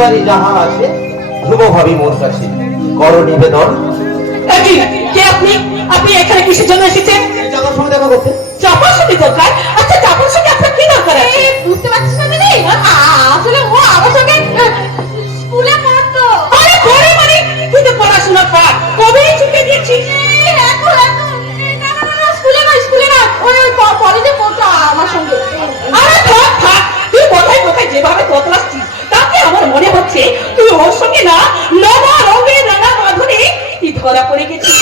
বাড়ি যাহা আছে ধ্রুব ভাবি মোর কাছে করো নিবেদন। কে আপনি? আপনি এখানে কিসের জন্য এসেছেন? চাপার সঙ্গে দেখা করতে। চাপার সঙ্গে দরকার? আচ্ছা, চাপার সঙ্গে আপনার কি দরকার আছে? বুঝতে পারছিস না দিদি? আসলে ও আমার সঙ্গে স্কুলে পড়তো। আরে পড়ে মানে তুই তো পড়াশোনা কর, কবেই ছুটি দিয়েছিস। এখন না স্কুলে না ওই কলেজে পড়তো আমার সঙ্গে। আরে থাক থাক, তুই কোথায় কোথায় যেভাবে বদলাচ্ছিস তাতে আমার মনে হচ্ছে তুই ওর সঙ্গে না নানা রঙের রাঙা বাঁধনে তুই ধরা পড়ে গেছিস।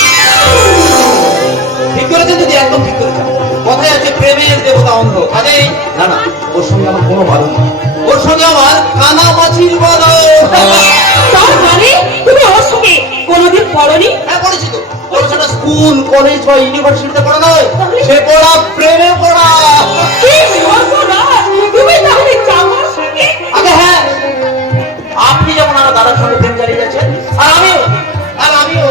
ঠিক করেছেন যদি, একদম ঠিক করেছেন। কথায় আছে প্রেমের দেবতা অন্ধ। আরে না না, ওর সঙ্গে আমার কোনো বাদন নেই, ওর সঙ্গে আমার কানা মাছির বাদন। তার মানে তুমি ওর সঙ্গে কোনোদিন পড়নি? হ্যাঁ পড়েছি তো। পড়াশোনা স্কুল কলেজ বা ইউনিভার্সিটিতে পড়া নয়, সে পড়া প্রেমে পড়া। কি সর্বনাশ! তুমি তাহলে চাপার সঙ্গে? আগে হ্যাঁ, আপনি যেমন আমার দাদার সঙ্গে প্রেম চালিয়ে যাচ্ছেন, আর আমিও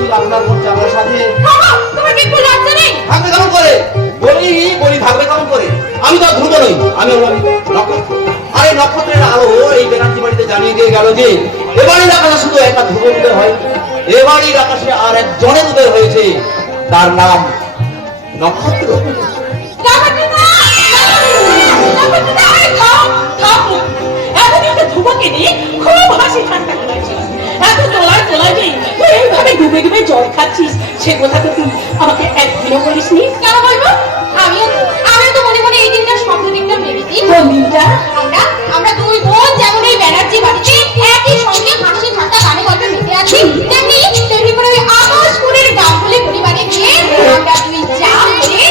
ঠিক আপনার মন চাপার সাথে তোমার কি একটু লজ্জা নেই? থাকবে কেমন করে? বলি থাকবে কেমন করে? আমি তো আর ধ্রুব নই, আমি হলাম নক্ষত্র। আর এই নক্ষত্রের আলো এই ব্যানার্জি বাড়িতে জানিয়ে দিয়ে গেল যে এবারের আকাশে শুধু একটা ধ্রুব উদয় হয়, এবারের আকাশে আর একজনের উদয় হয়েছে, তার নাম নক্ষত্র। এতদিন তো ধ্রুবকে নিয়ে খুব হাসি ঠাট্টা করেছিস, এত তোলার নেই তুই এইভাবে ডুবে ডুবে জল খাচ্ছিস, সে কথা তো তুই আমাকে একদিনও বলিসনি। কেন বলবো? আমিও তো মনে মনে এই দিনটা স্বপ্ন দেখলাম ভেবেছি। কোন দিনটা? আমরা দুই বোন যেমন এই ব্যানার্জি বাড়িতে একই সঙ্গে হাসি ঠাট্টা গানে গল্পে মেতে আছি, তেমনি করে ওই আকাশপুরের গাঙ্গুলি পরিবারে গিয়ে আমরা দুই যা মিলে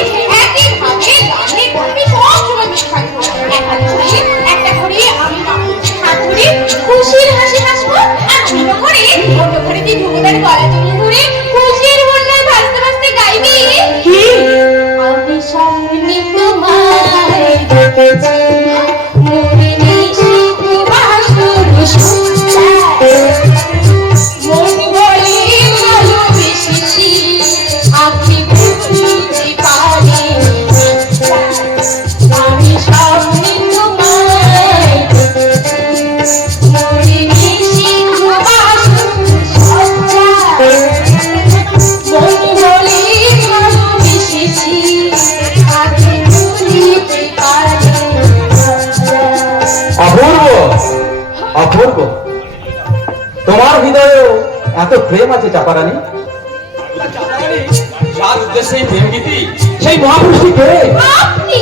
একই ভাবে গানে গল্পে সব সময় মিশে থাকবো। একটা করে আমি হাত ধরে খুশির হাসি হাসবো, আর অন্য করে দিয়ে ঢুকুটার গলা জড়িয়ে ধরে খুশির বন্যায় ভাসতে ভাসতে গাইবি, কি? আমি সামনে তোমায় দেখেছি মনে নিশিত বাসুর সুতায়, মন বলে ভালোবেসেছি আঁখি বুঝতে পারি, আমি সামনে তোমায় দেখেছি মনে নিশিত বাসুর সুতায়, মন বলে ভালোবেসেছি আঁখি বুঝতে পারি। অপূর্ব, অপূর্ব, তোমার হৃদয়েও এত প্রেম আছে চাপারানী? যার উদ্দেশ্যে প্রেম গীতি, সেই মহাপুরুষই কে? আপনি?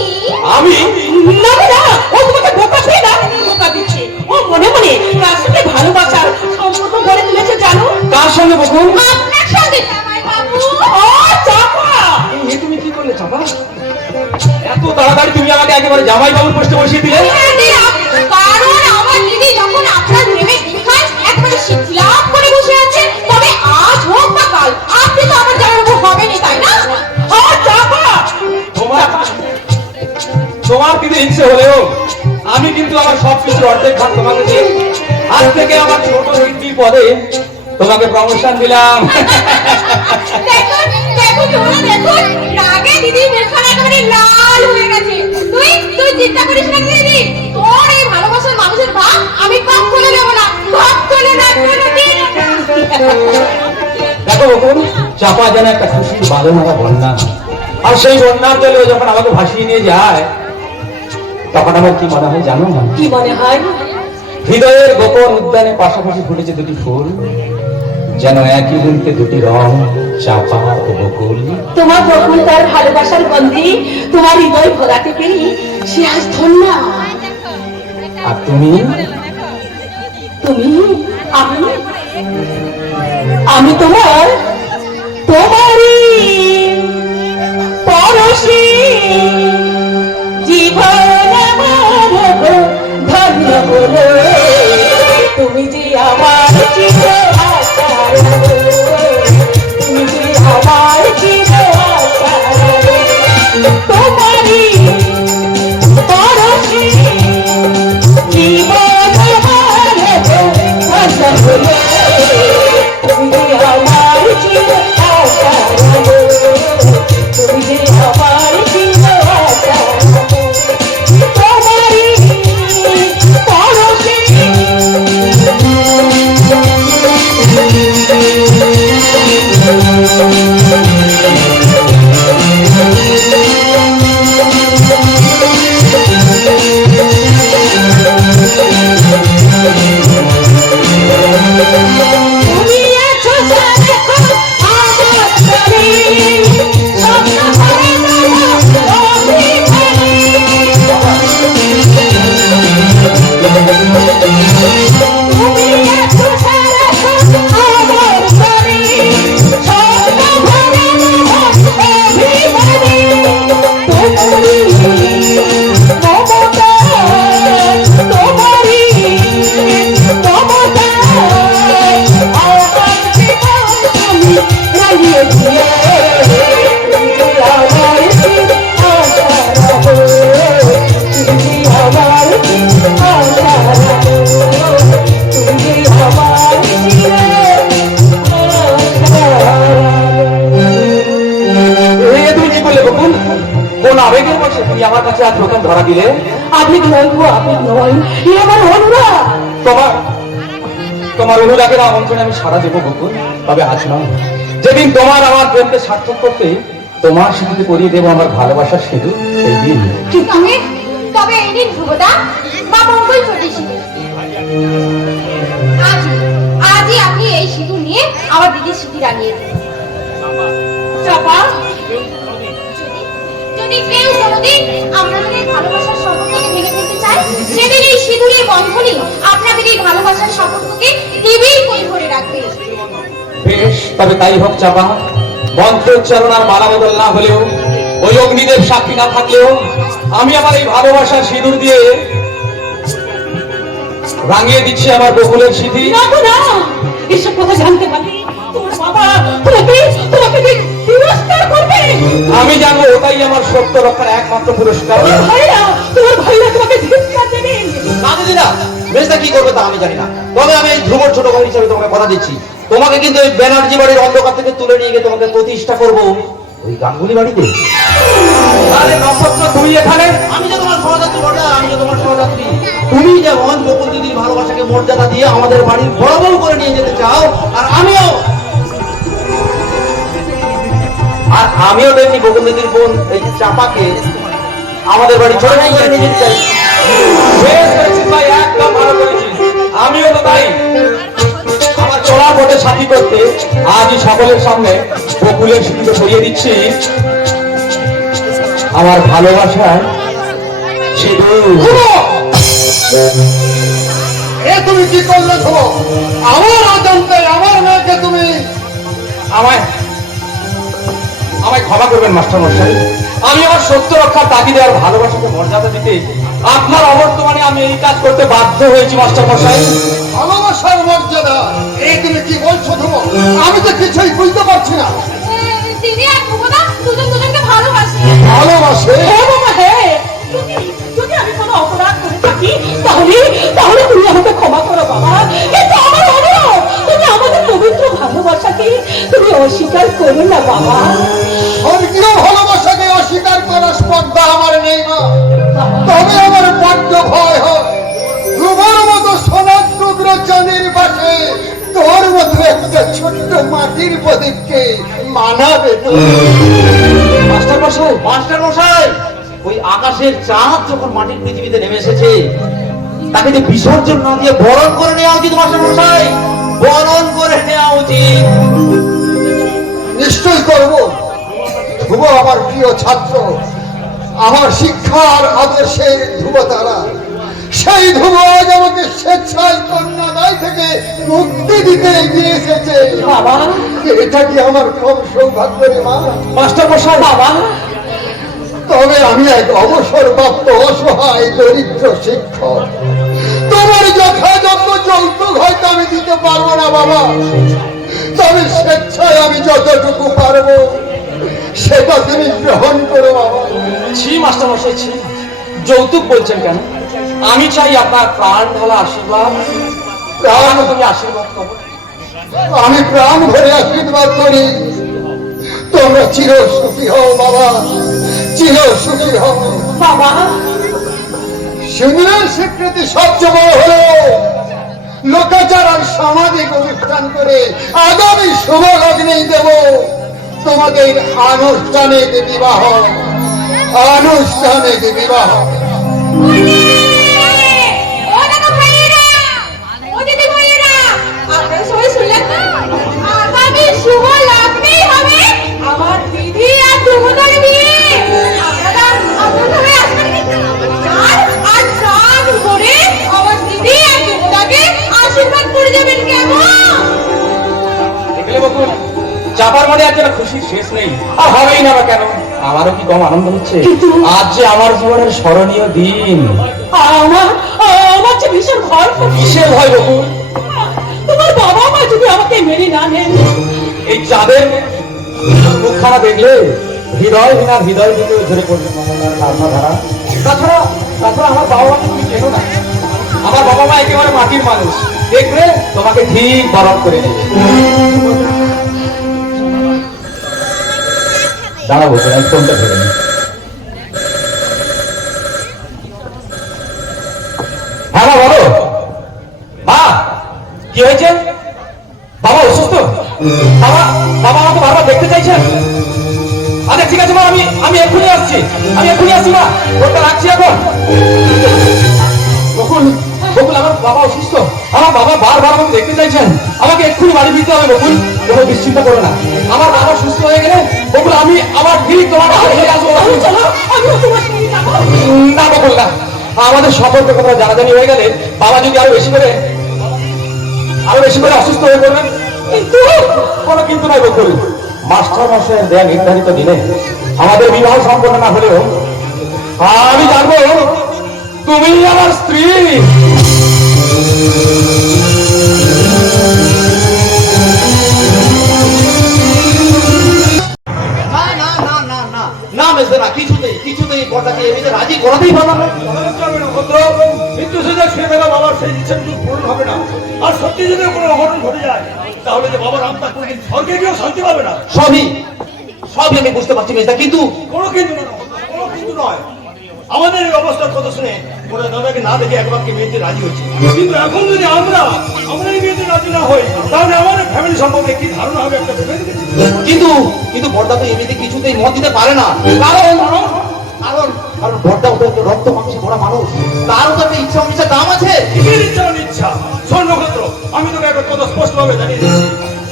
আমি? না না, ও তোমাকে বোকা ছুঁয়ে না বোকা দিচ্ছে। ও মনে মনে কার সঙ্গে ভালোবাসার সম্পর্ক গড়ে তুলেছে জানো? কার সঙ্গে বকুল? আপনার সঙ্গে জামাই বাবু। ও চাপা! এই তুমি কি করলে চাপা? এত তাড়াতাড়ি তুমি আমাকে একেবারে জামাই বাবুর পোস্টে বসিয়ে দিলে? কারণ আমার দিদি যখন আপনার প্রেমে দীক্ষায় একবারে শিথিলাভ করে বসে আছে, তবে আজ হোক বা কাল আপনি তো আমার জামাইবাবু হবেনই, তাই না? ও চাপা! তোমার কিন্তু ইচ্ছে হলেও আমি কিন্তু আমার সবকিছু অর্ধেক ভাগ তোমাকে দিয়ে আজ থেকে আমার ছোট হিন্দি পদে তোমাকে প্রমোশন দিলাম। দেখুন দেখুন তোমরা দেখুন, রাগে দিদি মুখখানা একেবারে লাল হয়ে গেছে। তুই চিন্তা করিস না দিদি, তোর এই ভালোবাসার মানুষের ভাগ আমি কম করে নেব না, কম করে রাখবো না। দেখো বকুল, চাপা যেন একটা খুশির বাদনারা বন্যা, আর সেই বন্যার জলে যখন আমাকে ভাসিয়ে নিয়ে যায় তখন আমার কি মনে হয় জানো না? কি মনে হয়? হৃদয়ের গোপন উদ্যানে পাশাপাশি ফুটেছে দুটি ফুল, যেন একই বৃন্তে দুটি রং, চাপা ও বকুল। তোমার বকুল তার ভালোবাসার গন্ধে তোমার হৃদয় ভরাতে পেরে সে আজ ধন্য। আর তুমি? তুমি? আমি তোমারই পরশী, জীবন আমার ধন্য হলো, তুমি যে আমার চির আশার, তুমি যে আমার চির আশার, তোমারই পরশী, জীবন আমার ধন্য হলো, তুমি যে আমার চির আশার, তুমি যে আমার চির আশার, তোমারই পরশী। কোন আবেগের বসে তুমি আমার কাছে আজ প্রথম ধরা দিলে? আবেগ নয় গো, আবেগ নয়, এ আমার অনুরাগ। তোমার অনুরাগের আমন্ত্রণে আমি সাড়া দেবো বকুল, তবে আজ নয়। যেদিন তোমার আমার প্রেমকে সার্থক করতে তোমার সিঁদুরে পরিয়ে দেবো আমার ভালোবাসার সিঁদুর, সেই দিন। তবে তবে এই দিন ধ্রুবদা বা মঙ্গল চটিসি আজই আপনি এই সিঁদুর নিয়ে আমার দিদির সিঁথি রাঙিয়ে দিন। চাপা, যদি কেউ কোনোদিন আপনাদের এই ভালোবাসার সম্পর্ককে ভেঙে ফেলতে চায়, সেদিন এই সিঁদুরের বন্ধনই আপনাদের এই ভালোবাসার সম্পর্ককে নিবিড় করে ধরে রাখবে। বেশ, তবে তাই হোক চাপা। মন্ত্রোচ্চারণ আর মালা বদল না হলেও, ওই অগ্নিদেব সাক্ষী না থাকলেও, আমি আমার এই ভালোবাসার সিঁদুর দিয়ে রাঙিয়ে দিচ্ছি আমার বকুলের সিঁথি। না গো না, এসব কথা জানতে পারলে তোমার বাবা তোমাকে তিরস্কার করবে। আমি জানবো ওটাই আমার সত্য রক্ষার একমাত্র পুরস্কার। তোমার ভাইরা তোমাকে ধিক্কার দেবে। না দিদিরা, বেশটা কি করবে তা আমি জানি না, তবে আমি এই ধ্রুবর ছোট ভাই হিসেবে তোমাকে কথা দিচ্ছি, তোমাকে কিন্তু এই ব্যানার্জি বাড়ির অন্ধকার থেকে তুলে নিয়ে গিয়ে তোমাকে প্রতিষ্ঠা করবো ওই গাঙ্গুলি বাড়িতে। আরে নক্ষত্র, তুমি এখানে? আমি যে তোমার সহযাত্রী বড়া, আমি যে তোমার সহযাত্রী। তুমি যেমন বকুল দিদির ভালোবাসাকে মর্যাদা দিয়ে আমাদের বাড়ির বড় বড় করে নিয়ে যেতে চাও, আর আমিও তেমনি বকুল দিদির বোন এই চাপাকে আমাদের বাড়ি ছোট ভাই করে নিয়ে যেতে চাই। বেশ করেছিস ভাই, একদম ভালো করেছিস। আমিও তো তাই। আমার চলা পথে সাথী করতে আজই সকলের সামনে বকুলের সিঁদুরে পরিয়ে দিচ্ছি আমার ভালোবাসার সিঁদুর। এ তুমি কি করলে ধো? আমার অজান্তে আমার মেয়েকে তুমি আমায় ক্ষমা করবেন মাস্টার মশাই। আমি আমার সত্য রক্ষার তাগিদে আর ভালোবাসাকে মর্যাদা দিতে আপনার অবর্তমানে আমি এই কাজ করতে বাধ্য হয়েছি মাস্টার মশাই। ভালোবাসার মর্যাদা, এই তুমি কি বলছো ধো? আমি তো কিছুই বুঝতে পারছি না। দিদি আর ধ্রুবদা দুজন দুজনকে ভালোবাসে। ভালোবাসে? হ্যাঁ বাবা, হ্যাঁ। যদি আমি কোনো অপরাধ করে থাকি তাহলে তুমি আমাকে ক্ষমা করো বাবা। কিন্তু আমার অনুরোধ, তুমি আমাদের পবিত্র ভালোবাসাকে তুমি অস্বীকার করো না বাবা। স্বর্গীয় ভালোবাসাকে অস্বীকার করার স্পর্ধা আমার নেই মা। তবে আমার বড্ড ভয় হয় তোমার মতো সোনার টুকরো চাঁদের পাশে তোর মতো একটা ছোট্ট মাটির প্রদীপকে মানাবে তো। মাস্টার মশাই, ওই আকাশের চাঁদ যখন মাটির পৃথিবীতে নেমে এসেছে, তাকে যে বিসর্জন না দিয়ে বরণ করে নেওয়া উচিত মাস্টার মশাই, বরণ করে নেওয়া উচিত। নিশ্চয় করবো। ধ্রুব আমার প্রিয় ছাত্র, আমার শিক্ষার আদর্শের ধ্রুব তারা। সেই ধ্রুব আজ আমাকে স্বেচ্ছায় কন্যাদায় থেকে মুক্তি দিতে এগিয়ে এসেছে। বাবা, এটা কি আমার কম সৌভাগ্য রে মা? মাস্টার মশাই, বাবা, তবে আমি এক অবসরপ্রাপ্ত অসহায় দরিদ্র শিক্ষক। তোমার যথাযোগ্য যৌতুক হয়তো আমি দিতে পারবো না বাবা, তবে স্বেচ্ছায় আমি যতটুকু পারবো সেটা তুমি গ্রহণ করো বাবা। ছি মাস্টার মশাই, ছি। যৌতুক বলছেন কেন? আমি চাই আপনার প্রাণ ঢালা আশীর্বাদ। প্রাণ, তুমি আশীর্বাদ করো। আমি প্রাণ ভরে আশীর্বাদ করি, তোমরা চির সুখী হও বাবা, চির সুখী হও। বাবা, সুন্দর স্বীকৃতি সবচেয়ে বড় হলো লোকাচার আর সামাজিক অনুষ্ঠান করে আগামী শুভ লগ্নে দেব তোমাদের আনুষ্ঠানিক বিবাহ। আনুষ্ঠানিক বিবাহ। ও দাদা ভাইয়েরা, ও দিদি ভাইয়েরা, আপনারা সবাই শুনলেন না? আগামী শুভ লগ্নেই হবে আমার দিদি আর ধ্রুবদার বিয়ে। আপনারা সবাই আসবেন কিন্তু। আর প্রাণ ভরে আমার দিদি আর ধ্রুবদাকে আশীর্বাদ করে যাবেন কেমন? দেখলে বকুল, চাপার মানে আজ যেন খুশির শেষ নেই, আর হবেই না বা কেন। আমারও কি কম আনন্দ হচ্ছে? আজ যে আমার জীবনের স্মরণীয় দিন। আমার যে ভীষণ ভয় করছে। কিসের ভয় বকুল? তোমার বাবা মা যদি আমাকে মেনে না নেন। এই চাঁদের মুখখানা দেখলে হৃদয় ভিনার হৃদয় দিতে ঝরে পড়বে কান্না ধারা। তাছাড়া আমার বাবা মাকে তুমি চেনো না। আমার বাবা মা একেবারে মাটির মানুষ, দেখবে তোমাকে ঠিক বরণ করে নেবে। দাঁড়াবো, ফোনটা ধরে নি। আমি এক্ষুনি আসছি মা, ফোনটা রাখছি এখন। বকুল, বকুল, আমার বাবা অসুস্থ, আমার বাবা বারবার আমাকে দেখতে চাইছেন, আমাকে এক্ষুনি বাড়ি ফিরতে হবে। বকুল, কোনো দুশ্চিন্তা করো না, আমার বাবা সুস্থ হয়ে গেলে বকুল আমি আবার ঠিক তোমার কাছে ফিরে আসবো। চলো, আমিও তোমার সঙ্গে যাবো। না বকুল না, আমাদের সম্পর্ক কথা জানাজানি হয়ে গেলে বাবা যদি আরো বেশি করে অসুস্থ হয়ে পড়বেন। কিন্তু কোনো কিন্তু নয় বকুল, মাস্টার মশাইয়ের দেয়া নির্ধারিত দিনে আমাদের বিবাহ সম্পন্ন না হলেও আমি জানবো তুমি আমার স্ত্রী। না মেজে না, কিছুতেই বড়টাকে এমনিতে রাজি করাতেই পারলাম না। মৃত্যু সোজা শুয়ে থাকা বাবার সেই ইচ্ছা কিন্তু পূরণ হবে না। আর সত্যি যদি কোনো অঘটন ঘটে যায় তাহলে যে বাবার আত্মা কোনোদিন স্বর্গে গিয়েও শান্তি পাবে না। সবই আমি বুঝতে পারছি মেজদা, কিন্তু কোনো কিন্তু নয়। আমাদের এই অবস্থার কথা শুনে ওরা দাদাকে না দেখে একবারকে মেয়েতে রাজি হচ্ছে, কিন্তু এখন যদি আমরা এই মেয়েতে রাজি না হই তাহলে আমাদের ফ্যামিলি সম্পর্কে কি ধারণা হবে একটা ভেবে দেখেছি। কিন্তু বড়টা তো এমনিতে কিছুতেই মত দিতে পারে না, কারণ বড়টা তো একটা রক্ত মাংসে ভরা মানুষ, তারও তো একটা ইচ্ছা অনিচ্ছা দাম আছে। ইচ্ছা শোন নক্ষত্র, আমি তোকে একটা কথা স্পষ্ট ভাবে জানিয়ে দিচ্ছি,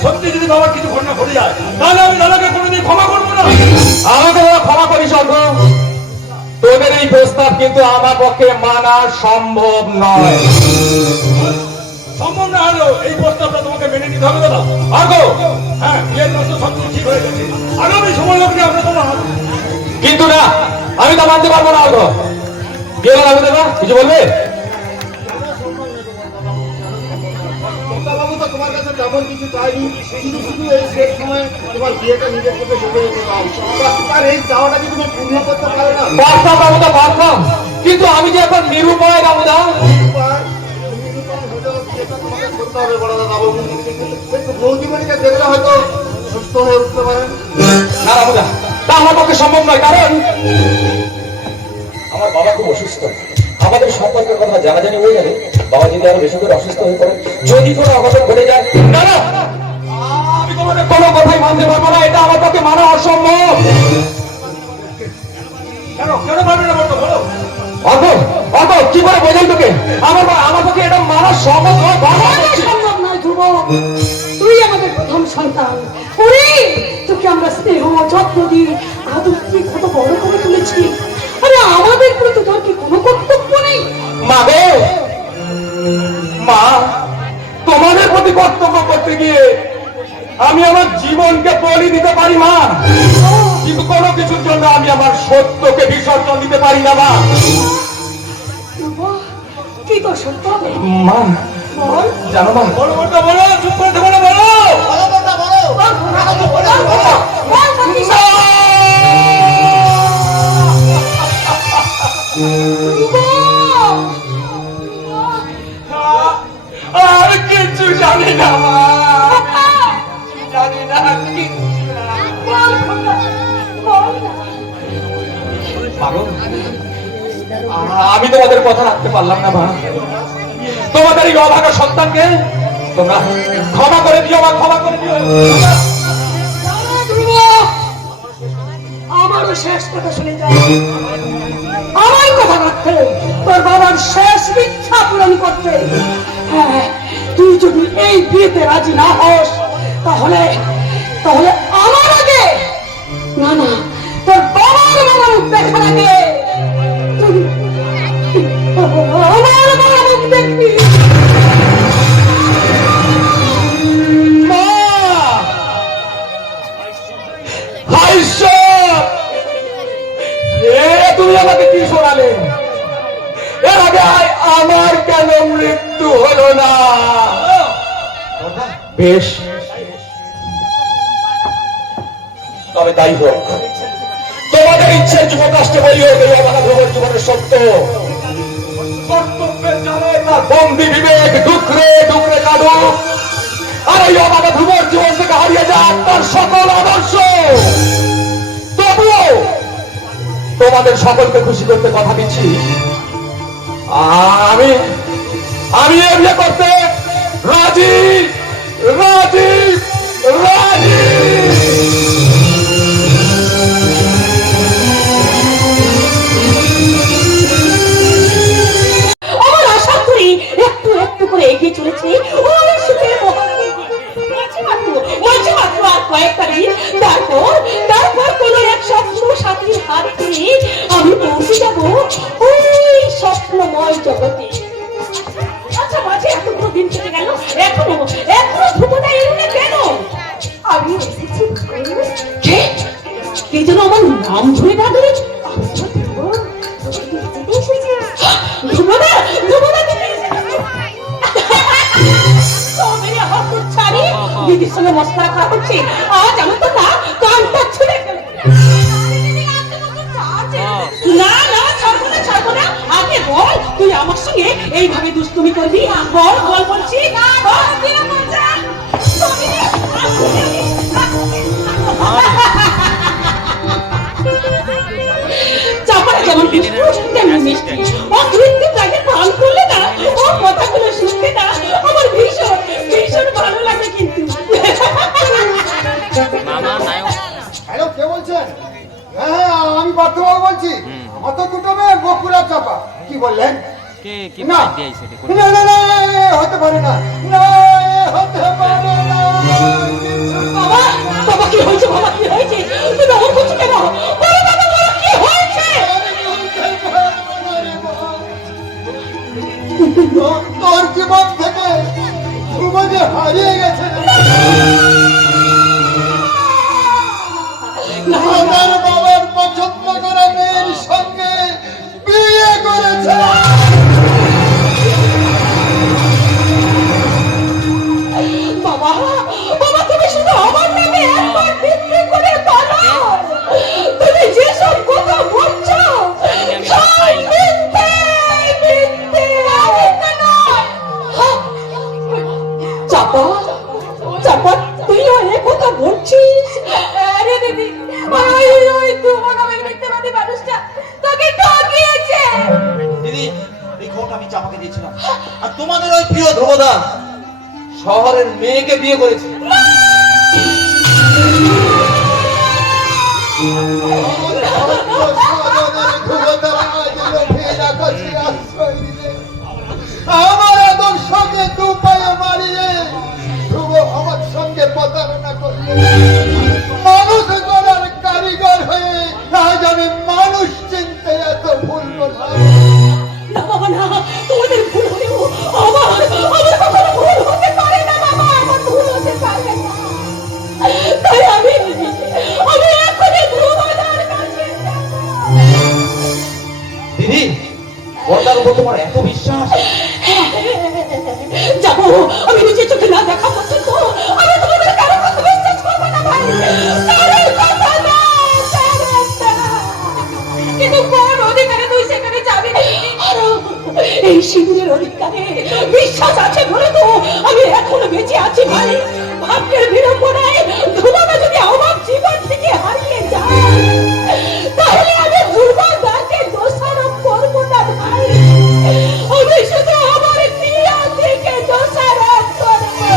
সত্যি যদি বাবার কিছু ঘটনা ঘটে যায় তাহলে আমি দাদাকে কোনোদিন ক্ষমা করবো না। আমাকে ওরা ক্ষমা করিস অর্ঘ, তোদের এই প্রস্তাব কিন্তু আমার পক্ষে মানা সম্ভব নয়। সম্ভব না হলেও এই প্রস্তাবটা তোমাকে মেনে নিতে হবে দাদা। অর্ঘ, হ্যাঁ, বিয়ের প্রস্তাব সব কিছু ঠিক হয়ে গেছে, আগামী সময় লোককে আমরা তোমার হাতে। কিন্তু না, আমি তা মানতে পারবো না। অর্ঘ, কি হলো রাঘু দেবা, কিছু বলবে? বাবু তো তোমার কাছে তেমন কিছু চাইনি, শুধু এই শেষ সময় তোমার বিয়েটা নিজের সাথে চলে যেতে পারো, আর এই চাওয়াটা কি তুমি পূর্ণ করতে পারো না? পারতাম রামুদা, পারতাম, কিন্তু আমি যে এখন নিরুপায় রামুদা। বৌদিমণিকে দেখলে হয়তো সুস্থ হয়ে উঠতে পারেন। না রামুদা, তা আমার পক্ষে সম্ভব নয়, কারণ আমার বাবা খুব অসুস্থ। আমাদের সম্পর্কের কথা জানাজানি হয়ে গেলে বাবা যদি আরো বেশি করে অসুস্থ হয়ে পড়ে, যদি কোনো অঘটন ঘটে যায়, না না, আমি তোমাদের কোনো কথাই মানতে পারবো না, এটা আমার পক্ষে মানা অসম্ভব। কেন পারবে না বলতো বলো? অর্ঘ, কি করে বোঝাই তোকে, আমার পক্ষে এটা মানা সম্ভব নয়। বাবা বলছে। সম্ভব নয় ধ্রুব, তুই আমাদের প্রথম সন্তান, ওরে তোকে আমরা স্নেহ যত্ন দিই আদর দিয়ে কত বড় করে তুলেছি, আরে আমাদের প্রতি তোর কি কোনো কর্তব্য নেই? মা গো, মা, তোমাদের প্রতি কর্তব্য করতে গিয়ে আমি আমার জীবনকে বলি দিতে পারি মা, কিন্তু কোনো কিছুর জন্য আমি আমার সত্যকে বিসর্জন দিতে পারি না মা। ধ্রুব, কি তোর সত্য হবে? মা, বল। জানো মা, বলো বলতো বলো, চুপ করে থাকো না, বলো। বল, সত্যি সব। ধ্রুব, আমি কিচ্ছু জানি না মা, জানি না কিচ্ছু না। বল খোকা, বল না। পাগল, আমি তোমাদের কথা রাখতে পারলাম না মা, তোমাদের এই অভাগা সন্তানকে তোমরা ক্ষমা করে দিও মা, ক্ষমা করে দিও। ধ্রুব, আমারও শেষ কথা শুনে যা, আমার কথা রাখতে তোর বাবার শেষ ইচ্ছা পূরণ করতে। হ্যাঁ, তুই যদি এই বিয়েতে রাজি না হস তাহলে আমার আগে, না না, তোর বাবার বাবা মুখ দেখার আগে তুই আমার বাবা মুখ দেখবি। মা, হায় ঈশ্বর, তুমি আমাকে কি শোনালে? এর আগে আমার কেন মৃত্যু হলো না? বেশ, তবে তাই হোক, তোমাদের ইচ্ছের যুবকাষ্টে বলি হোক এই অবাধা ভ্রমণ জীবনের সত্য। কর্তব্যের জালে তার বন্দি বিবেক ডুকরে ডুকরে কাটুক, আর এই অবাধা ভ্রমণ জীবন থেকে হারিয়ে যাক তার সকল আদর্শ। তবুও তোমাদের সকলকে খুশি করতে কথা দিচ্ছি, আমি এ বিয়ে করতে রাজি রাজি রাজি। বিস্ময় জগতে। আচ্ছা মাঝে এতগুলো দিন কেটে গেল, এখনো ধ্রুবদা এলো না কেন? আমি এসেছি গো। কে কে যেন আমার নাম ধরে ডাকলে? আমি তো দেবো, তুমি যেতে এসেছি। ধ্রুবদা দিদি এসেছে। তবে আমার ছাড়ি দিদির সঙ্গে মস্করা করা হচ্ছে। আজ আমি তো না কানটা ছুঁড়ে ফেলবো। না না ছাড়বো না। আগে বল তুই আমার সঙ্গে এইভাবে দুষ্টুমি করবি? বল বলছি। চাপাটা যেমন দুষ্টু তেমনি মিষ্টি। ও কৃত্রিম রাগে পান করলে না, ও কথাগুলো শুনতে না আমার ভীষণ ভালো লাগে কিন্তু। হ্যালো, কে বলছেন? হ্যাঁ, আমি পার্থবাবু বলছি। আমার তো দুটো মেয়ে, বকুড়া চাপা। কি বললেন? না, হতে পারে না। বাবা কি হয়েছে? তুমি অমন করছো কেন? বলো বাবা, কি হয়েছে? তোর জীবন থেকে ধ্রুব যে হারিয়ে গেছে। আমার বাবার পছন্দ করা মেয়ের সঙ্গে বিয়ে করেছে। বাবা তুমি শুধু আমার নামে একবার বিক্রি করে বলো। তুমি যেসব কথা বলছো সব মিথ্যে। চাপা তুইও এ কথা বলছিস? আরে দিদি, ওই তোমার নামের মিথ্যাবাদী মানুষটা তোকে ঠকিয়েছে। দিদি এই খবরটা আমি চাপাকে দিয়েছিলাম, আর তোমাদের ওই প্রিয় ধ্রুবদা শহরের মেয়েকে বিয়ে করেছে। আমার এখন সঙ্গে দু পায়ে মারিয়ে ধ্রুব আমার সঙ্গে প্রতারণা করলে। মানুষ করার কারিগর হয়ে আজ আমি মানুষ চিনতে এত ভুল করলাম। না বাবা না, তোমাদের ভুল হলেও আমার কখনো ভুল হতে পারে না বাবা, আমার ভুল হতে পারে না। তাই আমি এখনই ধ্রুবদার কাছে যাবো। দিদি বড়দার উপর তোমার এত বিশ্বাস? যাবো, আমি নিজের চোখে না দেখা পর্যন্ত আমি তোমাদের কারো কথা বিশ্বাস করবো না ভাই, কারোর কথা না। কিন্তু কোন অধিকারে তুই সেখানে যাবি না? এই শিবিরের অধিকারে বিশ্বাস আছে বলে তো আমি এখনো বেঁচে আছি ভাই। ভাগ্যের বিড়ম্বনায় ধ্রুবদা যদি আমার জীবন থেকে হারিয়ে যায়, তাহলে আমি ধ্রুবদাকে দোষারোপ করবো না ভাই। আমি শুধু আমার প্রিয় থেকে দোষারোপ করবো।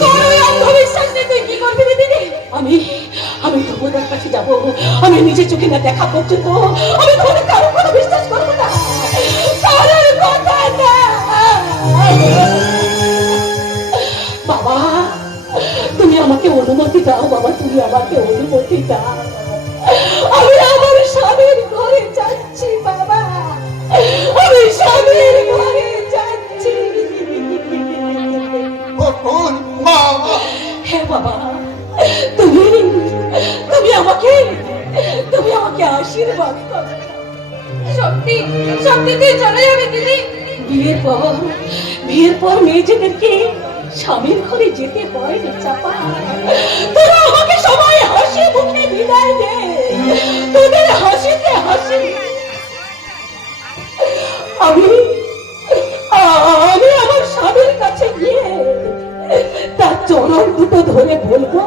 তোর ওই অন্ধবিশ্বাস নিয়ে তুই কি করবি দিদি? আমি ধ্রুবদার কাছে যাবো। আমি নিজের চোখে না দেখা পর্যন্ত আমি তোমাদের কারো কথা বিশ্বাস করবো না, কারোর কথা না। বাবা তুমি আমাকে অনুমতি দাও, বাবা তুমি আমাকে অনুমতি দাও। আমি আমার স্বামীর ঘরে যাচ্ছি বাবা, আমি স্বামীর ঘরে যাচ্ছি। বকুল, বাবা, হ্যাঁ বাবা, তুমি আমাকে আশীর্বাদ করো। সত্যি সত্যি তুই চলে যাবি দিদি? বিয়ের পর মেয়েদেরকে স্বামীর ঘরে যেতে হয় রে চাপা। তোরা আমাকে সবাই হাসি মুখে বিদায় দে, তোদের হাসিতে হাসি। আমি আমার স্বামীর কাছে গিয়ে তার চরণ দুটো ধরে বলবো,